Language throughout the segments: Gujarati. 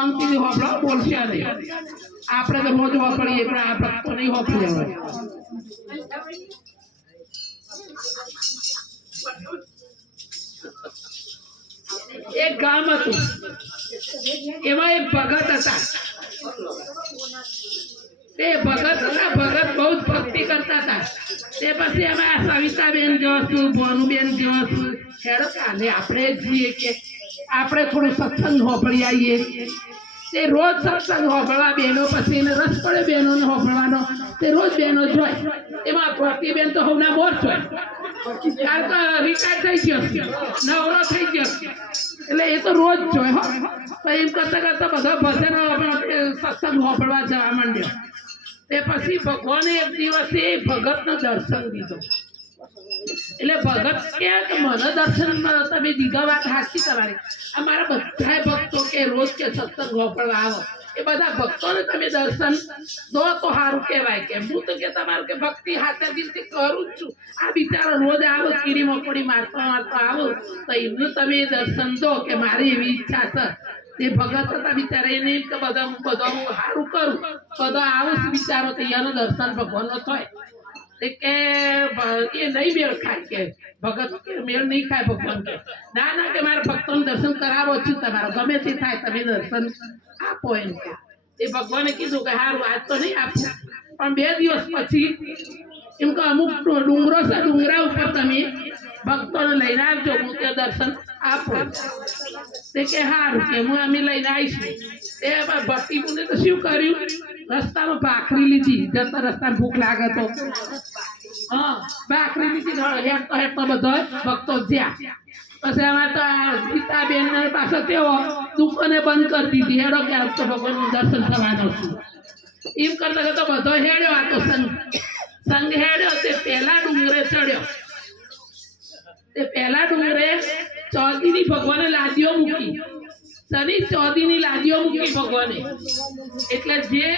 શાંતિથી હોપડો બોલશે નહીં. આપણે તો રોજ હોપડીએ પણ આ ભક્તો નહીં હોપડી હવે. એક ગામ હતું, એમાં એક ભગત હતા. તે ભગત હતા, ભગત બહુ જ ભક્તિ કરતા હતા. તે પછી અમે આ સવિતાબેન જોશું, ભાનુબેન જોશું, હેડો કાલે આપણે જોઈએ કે આપણે થોડું સત્સંગ હોભળી આવીએ. તે રોજ સત્સંગ હોભળવા બહેનો, પછી એને રસ પડે બહેનોને હોભળવાનો. તે રોજ બહેનો જોય. એમાં ભક્તિબેન તો હવના મોર જોય. કાલ તો રિટાયર થઈ ગયો, નવરો થઈ ગયો, એટલે એ તો રોજ જોય. હો તો એમ કરતા કરતા બધા ભજન સત્સંગ હોભળવા જવા માંડ્યો. તે પછી ભગવાને એક દિવસે ભગતનું દર્શન દીધું. એટલે ભગત કે મને દર્શન તમે દીધા, વાત સાચી તમારી. અમારા બધા ભક્તો કે રોજ કે સત્સંગ હોભળવા આવો, એ એ બધા ભક્તોને તમે દર્શન દો તો સારું કહેવાય. કે હું તો કે તમારું કે ભક્તિ હાથે દિલથી કરું જ છું. આ બિચારો રોજ આવો કીડી મકોડી મારતો આવો તો એમનું તમે દર્શન દો કે મારી એવી ઈચ્છા છે. તે ભગત હતા બિચારા એને એમ કે બધા હું સારું કરું બધા આવું જ વિચારો તો એનું દર્શન ભગવાનનો થાય. કે એ નહીં મેળ ખાય કે ભગત કે મેળ નહીં ખાય ભગવાન કે ના કે મારા ભક્તોનું દર્શન કરાવો છું તમારો ગમે તે થાય તમે દર્શન આપો એમ કે એ ભગવાને કીધું કે સારું આજ તો નહીં આપું પણ 2 દિવસ પછી એમ કે અમુક ડુંગરો છે ડુંગરા ઉપર તમે ભક્તોને લઈને આવજો હું ત્યાં દર્શન આપો. તે કે સારું કે હું અમે લઈને આવીશું. એ ભક્તિ પુને તો શું કર્યું રસ્તામાં ભાખરી લીધી જતા રસ્તા ભૂખ લાગે તો હા ભાખરી લીધી હેઠતો બધો ભક્તો જ્યાં પછી એમાં તો ગીતાબેન પાસે તેઓ દુકાને બંધ કરી દીધી હેડો કે આજ તો ભગવાનનું દર્શન થવાનું છું એમ કરતા કરતા બધો હેડ્યો. આ તો સંઘ હેડ્યો તે પહેલા ડુંગરે ચડ્યો. તે પહેલા ડુંગરે ચોદીની ભગવાને લાદીઓ મૂકી. શનિ ચોદીની લાદીઓ મૂકી ભગવાને. એટલે જે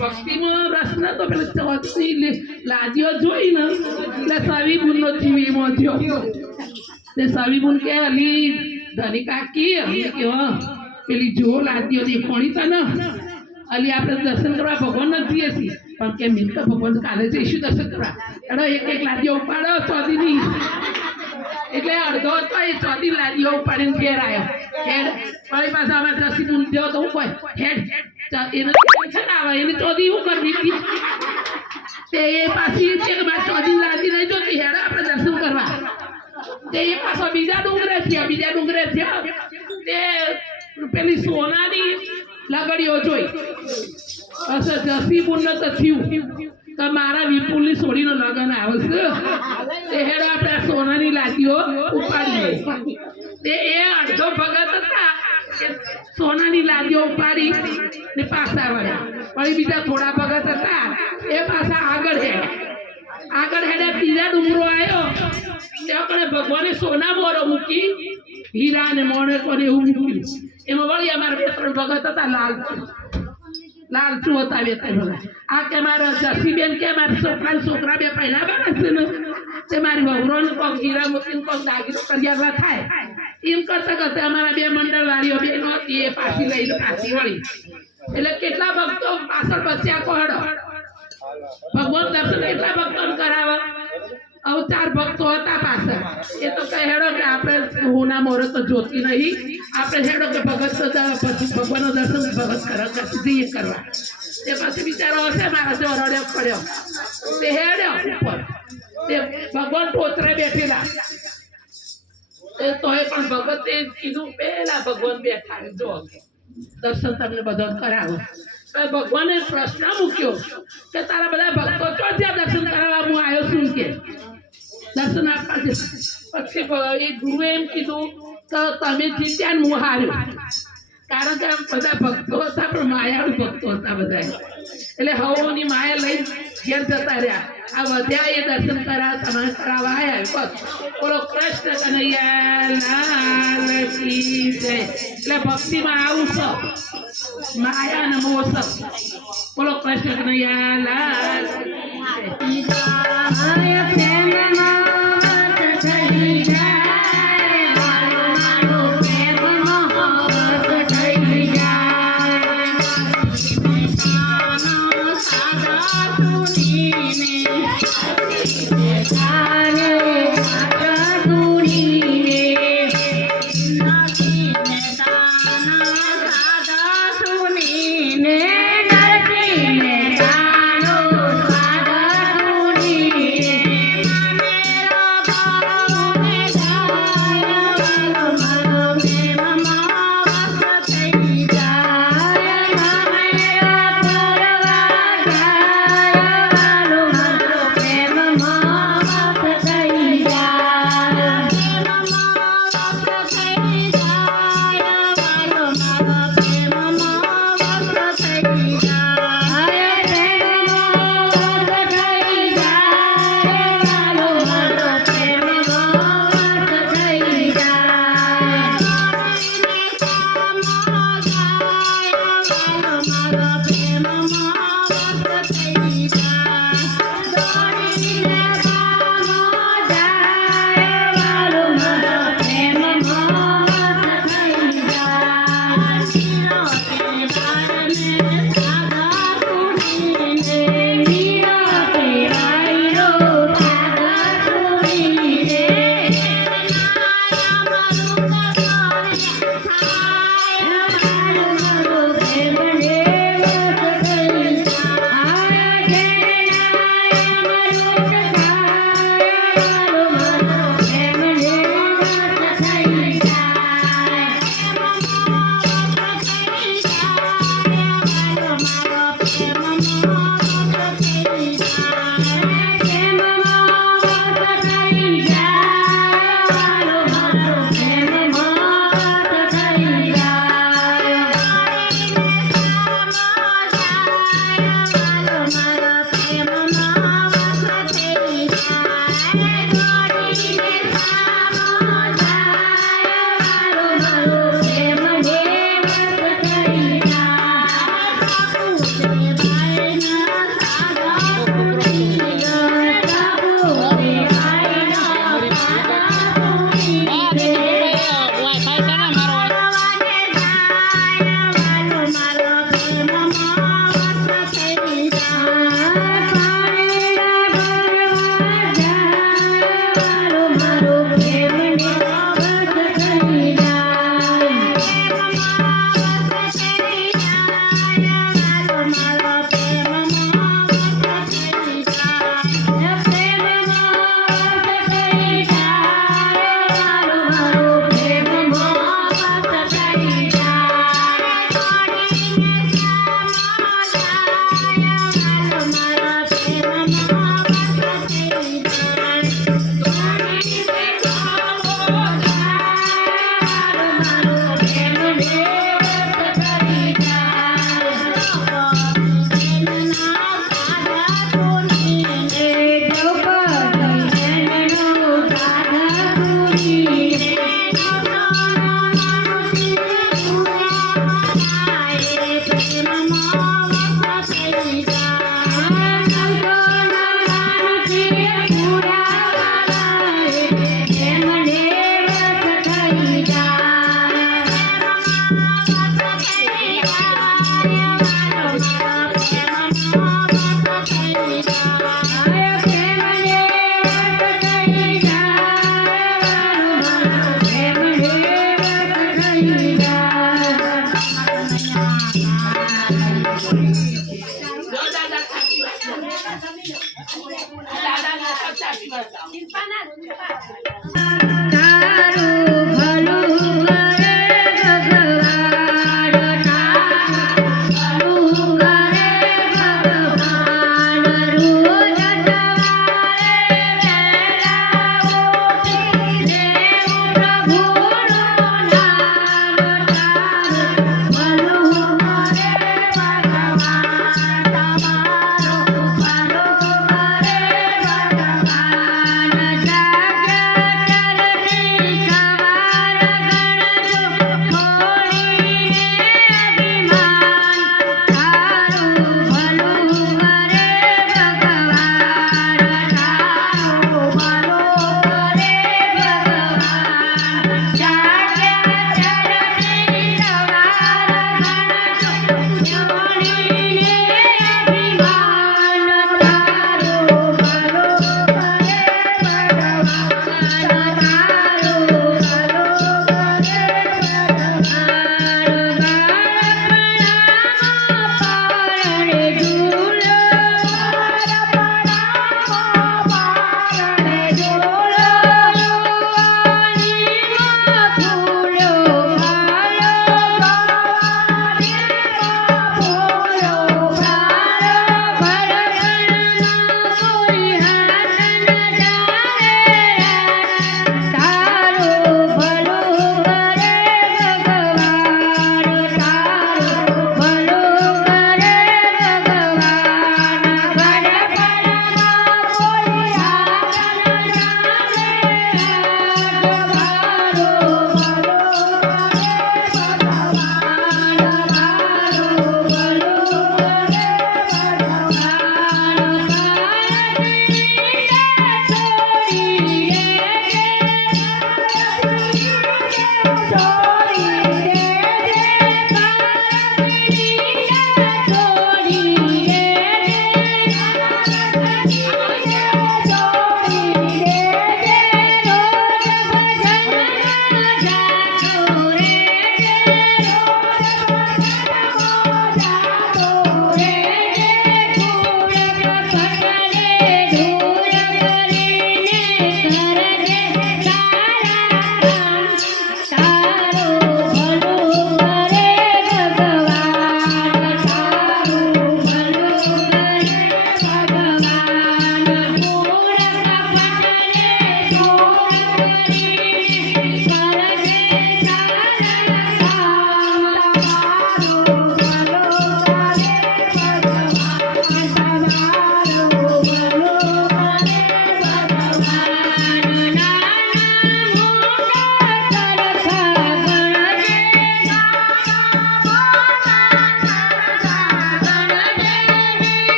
ભક્તિમાં રસ નતો પેલા ચોદીની લાદીઓ જોઈ ને એટલે સવીબુનનો જીવ એમાં થયો. તે સવીબુન કે અલી ધની કાકી કે પેલી જો લાદીઓ દેખોણી તો ને અલી આપણે દર્શન કરવા ભગવાન નથી જઈએ છીએ પણ કે મેં તો ભગવાન કાલે જઈશું દર્શન કરવા. એનો એક લાદીઓ ઉપાડો ચોદીની એટલે અડધો હતો એ ચોથી લાદીઓ ઉપાડીને ઘેર આવ્યો. હેડ મારી પાસે અમે દ્રષ્ટિ પૂન જેવો તો હું કોઈ હેડ એને ટેન્શન આવે એને ચોથી શું કરવી હતી તે એ પાછી છે કે મારે ચોથી લાદી નહીં જોતી હેડ આપણે દર્શન કરવા. તે એ પાછો બીજા ડુંગરે થયા તે પેલી સોનાની લગડીઓ જોઈ. અસર જસી પૂન તો થયું તો મારા વિપુલની છોડીનો લગ્ન આવશે તે હેડો આપણે સોનાની લાદીઓ ઉપાડીએ. તે એ અડધો ભગત હતા કે સોનાની લાદીઓ ઉપાડી ને પાછા વળ્યા. વળી બીજા થોડા ભગત હતા એ પાછા આગળ હેડ્યા. ત્રીજા ડુંગરો આવ્યો ત્યાં પણ ભગવાને સોના મોરો મૂકી હીરા ને મોણેકોને એવું મૂક્યું. એમાં વળી અમારા 2-3 ભગત હતા લાલચુ હતા 2-3 આ કે મારા જસીબેન કે મારા છોકરા 2 પહેલા બને છે ને તે મારી વહુરોને કોક હીરા મોતીને કોક દાગીનો કરિયાવા થાય એમ કરતા કરતા અમારા 2 મંડળ વાળીઓ બેનો હતી એ પાછી લઈને પાછી વળી. એટલે કેટલા ભક્તો પાછળ બચ્યા કોહડો ભગવાન દર્શન કેટલા ભક્તોને કરાવે. હવે 4 ભક્તો હતા પાછળ એ તો કહે હેડો કે આપણે હોના મોરે તો જોતી નહીં આપણે હેડો કે ભગત પછી ભગવાનનું દર્શન ભગત જઈએ કરવા. તે પછી બિચારો હશે મારા જો રડ્યો પડ્યો તે હેડ્યો ઉપર તે ભગવાન ટોચરે બેઠેલા તોય પણ ભગતે કીધું પેલા ભગવાન બેઠા જો દર્શન તમને બધો કરાવો. ભગવાને પ્રશ્ન મૂક્યો કે તારા બધા ભક્તો તો ત્યાં દર્શન કરાવવા હું આવ્યો છું કે દર્શન આપવા છે. પછી એ ગુરુએ એમ કીધું કે તમે જીત્યા હું હાર્યો કારણ કે બધા ભક્તો હતા પણ માયાળુ ભક્તો હતા બધા. એટલે હવોની માયા લઈ ઘેર જતા રહ્યા. આ વધ્યા એ દર્શન તમારે કરાવવા આવ્યા બસ. બોલો કૃષ્ણ કનૈયા લાલ કી જય. એટલે ભક્તિમાં આવું છે માયા ને મોહ છે. બોલો કૃષ્ણ કનૈયા લાલ કી જય.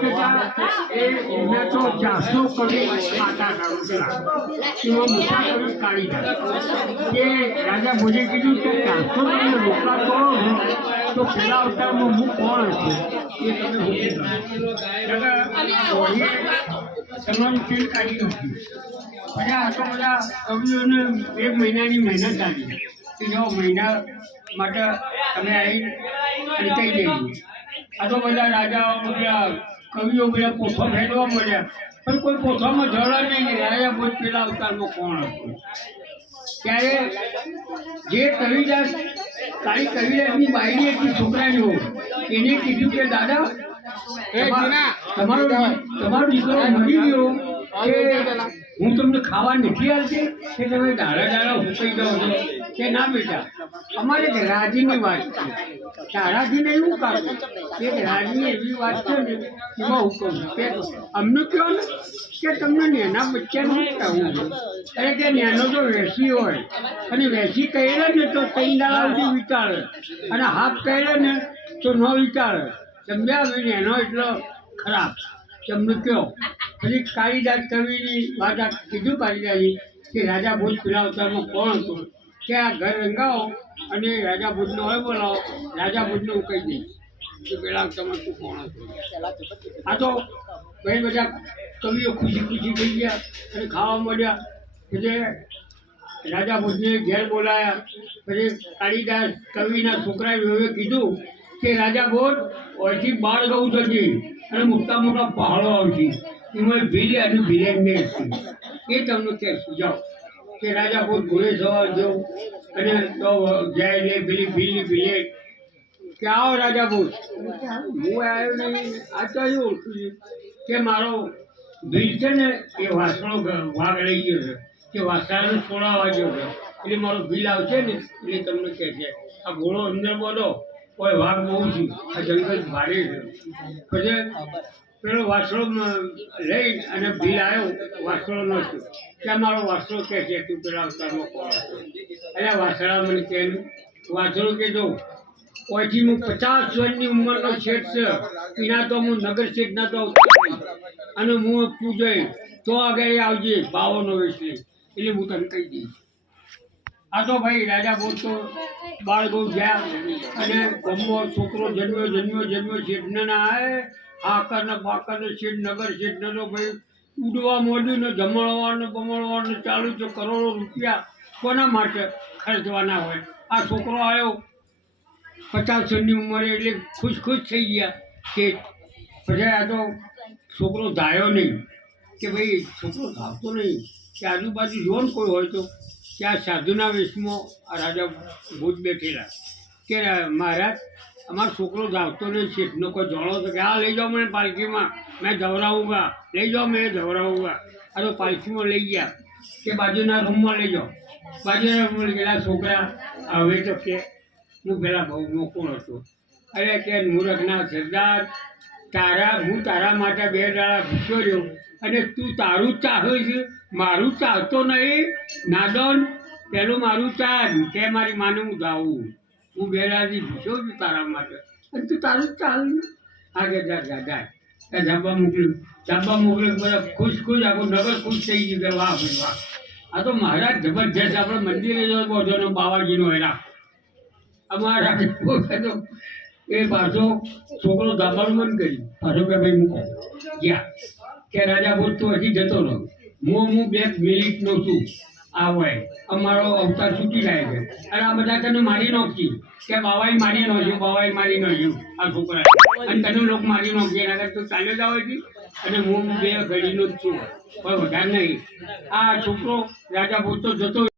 એમને તો 400 કવિ માતા એમાં મોટા કવિ કાઢી એ રાજા ભોજે કીધું કે 400 રોટલા તો પેલા અવતારમાં હું કોણ છું એ તમે તેલ કાઢી નાખ્યું. પછી આ તો બધા કવિઓને 1 મહિનાની મહેનત આવી કે જો મહિના માટે તમે આવી અને કહી દેજો. આ તો બધા રાજાઓ બધા કવિઓ બધા પોથો ફેરવા મળ્યા પણ કોઈ પોથામાં જળ નહીં. રાજા ભોજ પેલા અવતારમાં કોણ હતું ત્યારે જે કવિદાસ કાળી કવિદાસની બાયડી હતી છોકરાની એને કીધું કે દાદા તમારો દીકરો મરી ગયો કે હું તમને ખાવા નથી આવતી કે તમે દાડા હુકાઈ જાઓ છો કે ના બેટા અમારે રાજીની વાત છે. તારાજીને એવું કામ કે રાજીની એવી વાત છે ને એમાં હુકમ કે અમને કહો ને કે તમને નેના બચ્ચાનું કહેવું છે. અરે કે નેનો જો વેસી હોય અને વેસી કહેલે ને તો 3 દાડા સુધી વિચારે અને હાથ કહેલે ને તો ન વિચારે. સમજ્યા? હવે નેનો એટલો ખરાબ તમને કહો. પછી કાળીદાસ કવિની વાત કીધું કાળીદાસી કે રાજા ભોજ પેલા અવતારમાં કોણ હતું કે આ ઘર રંગાવો અને રાજા ભોજનો હોય બોલાવો. રાજા ભોજને હું કહી દઈશ કે પેલા અવતારમાં તું કોણ હતું. આ તો ભાઈ બધા કવિઓ ખુશી ખુશી થઈ ગયા અને ખાવા મળ્યા. પછી રાજા ભોજને ઘેર બોલાયા. પછી કાળીદાસ કવિના છોકરાએ કીધું કે રાજા ભોજ ઓળથી બાળ ગવું થશે અને મોટા મોટા પહાડો આવશે એમાં ભીલે અને ભીલે એ તમને કે સુજાવ કે રાજા ભોજ ઘોડે સવાર જવું અને તો જાય લે ભીલી ભીલી ભીલે કે આવો રાજા ભોજ. હું આવ્યો નહીં આ તો એવું ઓળખું છું કે મારો ભીલ છે ને એ વાસણો વાઘ લઈ ગયો છે કે વાસણાને છોડાવવા ગયો છે એટલે મારો ભીલ આવશે ને એટલે તમને કહે છે આ ઘોડો અંદર બોલો કોઈ વાઘ બહુ છે આ જંગલ ભારે છે. પછી પેલો વાસણો લઈ અને ભીલ આવ્યો વાસણો નો છું ત્યાં મારો વાસણો કહે છે તું પેલા અવતારમાં કોણ હતો. એટલે વાસણા મને કહે વાસણો કે જો કોઈથી હું 50 વર્ષની ઉંમરનો શેઠ છે એના તો હું નગર શેઠના તો અને હું તું જઈ તો આગળ આવજે બાવાનો વેચલી એટલે હું તને કહી દઈશ. આ તો ભાઈ રાજા ભોજ તો બાળ બહુ ગયા અને ગમો છોકરો જન્મ્યો શેઠને ના આવે આકર ને પાકર ને શેઠ નગર શેઠને તો ભાઈ ઉડવા મોડ્યું ને જમણવારને ચાલુ છે. કરોડો રૂપિયા કોના માટે ખર્ચવાના હોય. આ છોકરો આવ્યો 50 વર્ષની ઉંમરે એટલે ખુશ થઈ ગયા શેઠ. પછી આ તો છોકરો ધાયો નહીં કે ભાઈ છોકરો ધાવતો નહીં કે આજુબાજુ જોન કોઈ હોય તો ત્યાં સાધુના વેશમાં આ રાજા ભોજ બેઠેલા કે મહારાજ અમારો છોકરો ધાવતો નહીં શેઠનો કોઈ જોડો તો કે હા લઈ જાઓ મને પાલખીમાં મેં જવરાવુંગા લઈ જાઓ મેં જવરાવુંગા. આ તો પાલખીમાં લઈ ગયા કે બાજુના રૂમમાં લઈ જાઓ. બાજુના રૂમમાં ગયેલા છોકરા હવે તો કે હું પેલા બહુ મોકોણ હતો. અરે કે મૂરખના સરદાર હું તારા માટે 2 દાડા ભૂસ્યો રહ્યો અને તું તારું જ ચાહે છે મારું ચાહતો નહીં. નાદોન પેલું મારું ચાહ કે મારી માને હું જાઉં હું 2 દાડાથી ભૂસ્યો છું તારા માટે અને તું તારું જ ચાહ આગળ જાય ધાબા મોકલ્યું બધા ખુશ આખું નગર ખુશ થઈ ગયું કે વાહ ભાઈ વાહ. આ તો મહારાજ જબરજસ્ત આપણે મંદિરે જો બોધોનો બાવાજીનો એના અમારા તો એ પાછો છોકરો ધાબાનું બંધ કર્યું પાછો કે ભાઈ મૂકો ગયા કે રાજા ભોજ તો હજી જતો રહ્યો. હું 2 મિનિટનો છું આવે અમારો અવતાર છૂટી જાય છે અને આ બધા તને મારી નાખી કે બાવાઈ મારી નાખ્યું આ છોકરા અને તને લોકો મારી નાખી એના કરતા તો ચાલ્યો જ આવે છે અને હું 2 ઘડીનો જ છું કોઈ વધારે નહીં. આ છોકરો રાજા ભોજ તો જતો